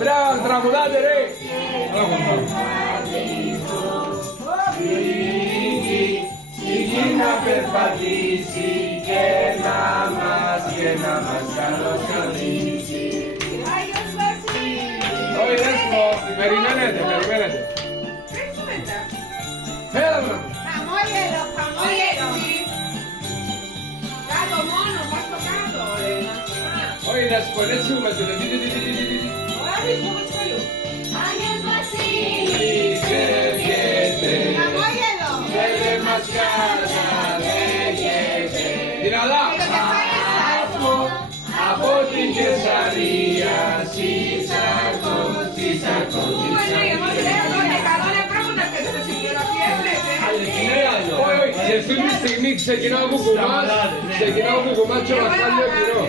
Bravo, tramudate re! Συγκίνα περπατήσει και να μας καλωσορίσει. Όχι, δέσμο, περιμένετε. Έλα μου. Χαμόγελο. Κάτω μόνο, πας στο κάτω, Λένα. Όχι, δέσμο, έτσι μου μέσα. Άγιος Βασίλης, χαμόγελο. Δεν μας καταλέγεται. Δυνατά. Από την Κεσαρία, σε αυτή τη στιγμή ξεκινάω κουκουμάς και μας κάνει ο καιρό.